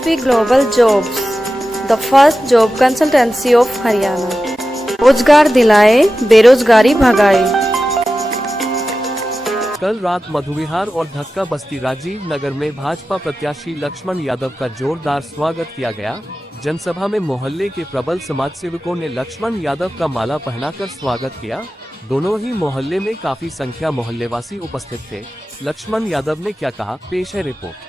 SSP Global Jobs, the first job consultancy of Haryana. रोजगार दिलाए, बेरोजगारी भगाए। कल रात मधुविहार और धक्का बस्ती राजीव नगर में भाजपा प्रत्याशी लक्ष्मण यादव का जोरदार स्वागत किया गया। जनसभा में मोहल्ले के प्रबल समाजसेवकों ने लक्ष्मण यादव का माला पहनाकर स्वागत किया। दोनों ही मोहल्ले में काफी संख्या मोहल्लेवासी उपस्थित थे। लक्ष्मण यादव ने क्या कहा, पेश है रिपोर्ट।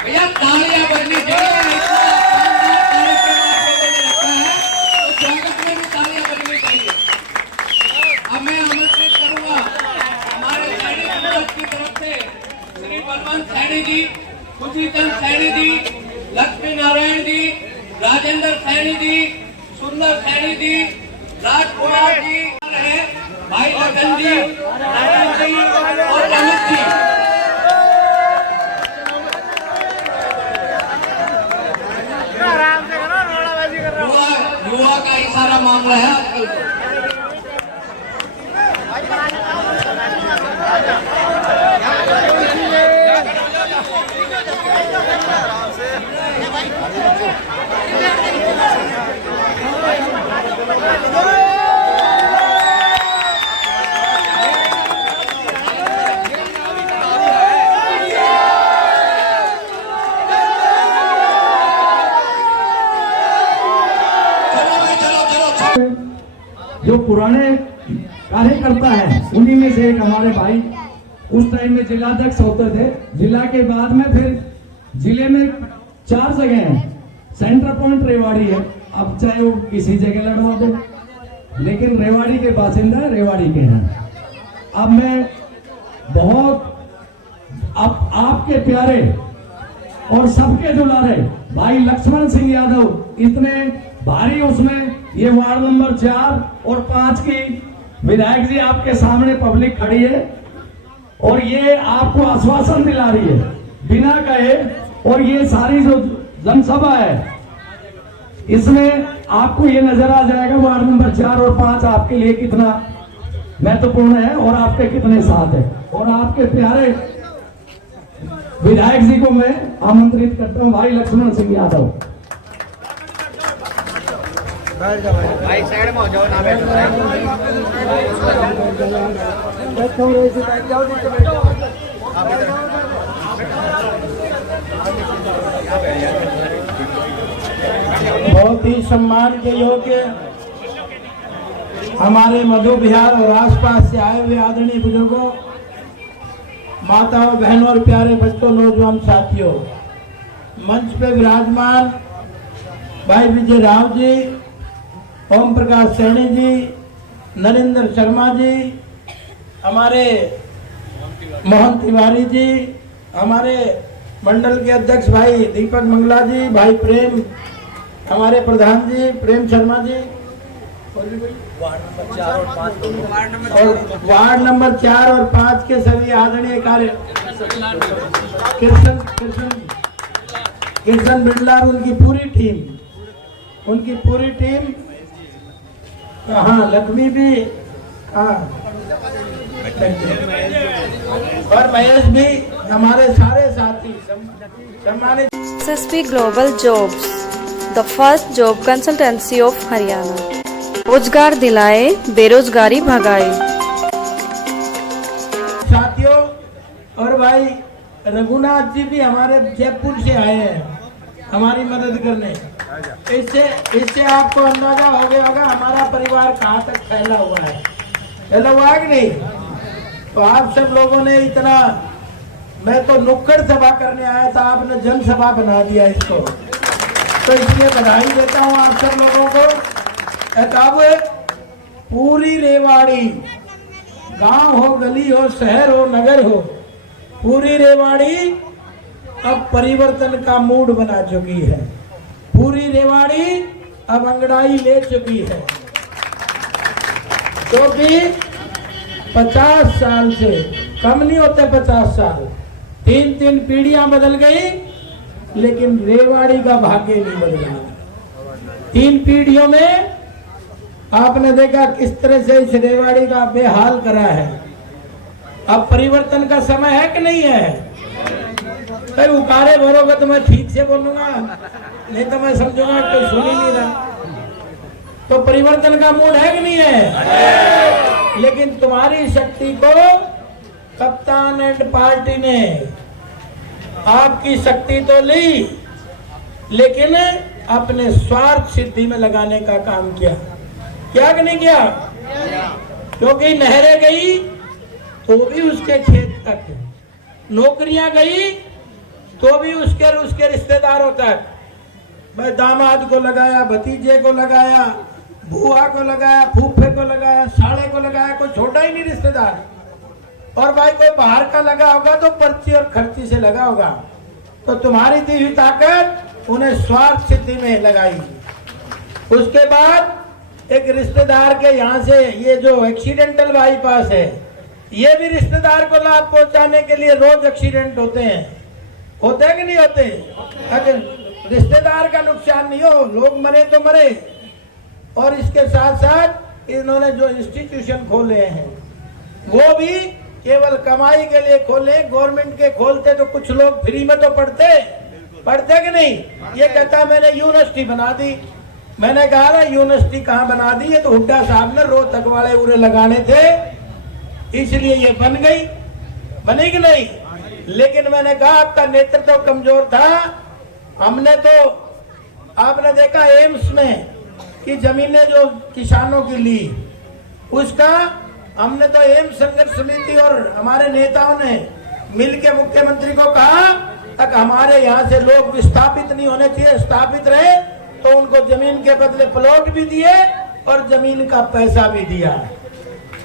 भैया तालियां बजनी चाहिए। स्वागत में भी तालियां बजनी चाहिए। अब मैं आमंत्रित करूंगा हमारे सैनी समाज की तरफ से श्री बलवंत सैनी जी, खुशीचंद सैनी जी, लक्ष्मी नारायण जी, राजेंद्र सैनी जी, सुंदर सैनी जी, राजकुमार जी, भाई लखन जी, राजेंद्र जी और रमत जी। युवा का इशारा मांग रहा है आजकल। जो पुराने कार्यकर्ता हैं उन्हीं में से एक हमारे भाई उस टाइम में जिलाध्यक्ष होते थे। जिला के बाद में फिर जिले में 4 जगह हैं। सेंटर पॉइंट रेवाड़ी है। अब चाहे वो किसी जगह लड़वा दे, लेकिन रेवाड़ी के बासिंदा रेवाड़ी के हैं। अब मैं बहुत आपके प्यारे और सबके दुलारे भाई लक्ष्मण सिंह यादव इतने भारी उसमें ये वार्ड नंबर 4 और 5 की विधायक जी आपके सामने पब्लिक खड़ी है और ये आपको आश्वासन दिला रही है बिना कहे। और ये सारी जो जनसभा है इसमें आपको ये नजर आ जाएगा वार्ड नंबर 4 और 5 आपके लिए कितना महत्वपूर्ण है और आपके कितने साथ है। और आपके प्यारे विधायक जी को मैं आमंत्रित करता हूं, भाई लक्ष्मण सिंह यादव। भाई साइड में हो जाओ ना बैठो। बहुत ही सम्मान के योग्य हमारे मधु विहार और आसपास से आए हुए आदरणीय बुजुर्गों, माताओं, बहनों और प्यारे बच्चों, नौजवान साथियों, मंच पे विराजमान भाई विजय राव जी, ओम प्रकाश सैनी जी, नरेंद्र शर्मा जी, हमारे मोहन तिवारी जी, हमारे मंडल के अध्यक्ष भाई दीपक मंगला जी, भाई प्रेम, हमारे प्रधान जी प्रेम शर्मा जी, वार्ड नंबर 4 और 5 के सभी आदरणीय कार्य कृष्ण कृष्ण बिरला और उनकी पूरी टीम हाँ लक्ष्मी भी हाँ और महेश भी, हमारे सारे साथी सम्मानित। SSP Global Jobs, the first job consultancy of Haryana. रोजगार दिलाए, बेरोजगारी भगाए। साथियों और भाई रघुनाथ जी भी हमारे जयपुर से आए हैं हमारी मदद करने। इससे आपको अंदाजा हो गया होगा हमारा परिवार कहाँ तक फैला हुआ है, फैला हुआ है कि नहीं। तो आप सब लोगों ने इतना, मैं तो नुक्कड़ सभा करने आया था, आपने जनसभा बना दिया इसको, तो इसलिए बधाई देता हूँ आप सब लोगों को। अब पूरी रेवाड़ी, गांव हो, गली हो, शहर हो, नगर हो, पूरी रेवाड़ी अब परिवर्तन का मूड बना चुकी है। पूरी रेवाड़ी अब अंगड़ाई ले चुकी है, क्योंकि 50 साल से कम नहीं होते, 50 साल, 3 पीढ़ियां बदल गई, लेकिन रेवाड़ी का भाग्य नहीं बदला। 3 पीढ़ियों में आपने देखा किस तरह से इस रेवाड़ी का बेहाल करा है। अब परिवर्तन का समय है कि नहीं है? भाई उकारे भरोगे तो मैं ठीक से बोलूंगा, नहीं तो मैं समझूंगा कोई सुन ही नहीं रहा। तो परिवर्तन का मूड है कि नहीं है? लेकिन तुम्हारी शक्ति को कप्तान एंड पार्टी ने आपकी शक्ति तो ली, लेकिन अपने स्वार्थ सिद्धि में लगाने का काम किया। क्या कि नहीं किया? क्योंकि नहरें गई तो भी उसके खेत तक, नौकरियां गई तो भी उसके रिश्तेदारों तक। मैं दामाद को लगाया, भतीजे को लगाया, बुआ को लगाया, फूफे को लगाया, साले को लगाया, कोई छोटा ही नहीं रिश्तेदार। और भाई कोई बाहर का लगा होगा तो पर्ची और खर्ची से लगा होगा। तो तुम्हारी दी हुई ताकत उन्हें स्वार्थ सिद्धि में लगाई। उसके बाद एक रिश्तेदार के यहाँ से ये जो एक्सीडेंटल बाईपास है, ये भी रिश्तेदार को लाभ पहुंचाने के लिए रोज एक्सीडेंट होते हैं कि नहीं होते? अगर रिश्तेदार का नुकसान नहीं हो, लोग मरे तो मरे। और इसके साथ साथ इन्होंने जो इंस्टीट्यूशन खोले हैं वो भी केवल कमाई के लिए खोले। गवर्नमेंट के खोलते तो कुछ लोग फ्री में तो पढ़ते कि नहीं? ये कहता मैंने यूनिवर्सिटी बना दी। मैंने कहा ना यूनिवर्सिटी कहाँ बना दी? ये तो हुड्डा साहब ने रोहतक वाले उरे लगाने थे, इसलिए ये बन गई, बनी कि नहीं? लेकिन मैंने कहा आपका नेतृत्व तो कमजोर था। हमने तो आपने देखा एम्स में कि जमीनें जो किसानों की ली, उसका हमने तो एम्स संघर्ष समिति और हमारे नेताओं ने मिलकर मुख्यमंत्री को कहा तक हमारे यहाँ से लोग विस्थापित नहीं होने चाहिए, स्थापित रहे। तो उनको जमीन के बदले प्लॉट भी दिए और जमीन का पैसा भी दिया।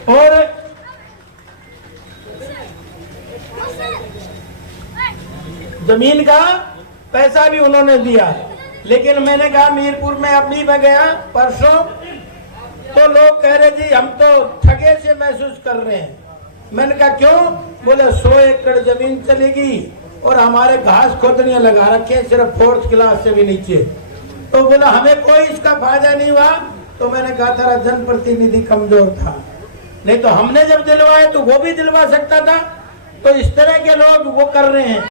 और जमीन का पैसा भी उन्होंने दिया। लेकिन मैंने कहा मीरपुर में अभी मैं गया परसों, तो लोग कह रहे जी हम तो ठगे से महसूस कर रहे हैं। मैंने कहा क्यों? बोले 100 एकड़ जमीन चलेगी और हमारे घास खोदनियां लगा रखे हैं सिर्फ 4th क्लास से भी नीचे। तो बोला हमें कोई इसका फायदा नहीं हुआ। तो मैंने कहा तेरा जनप्रतिनिधि कमजोर था, नहीं तो हमने जब दिलवाए तो वो भी दिलवा सकता था। तो इस तरह के लोग वो कर रहे हैं।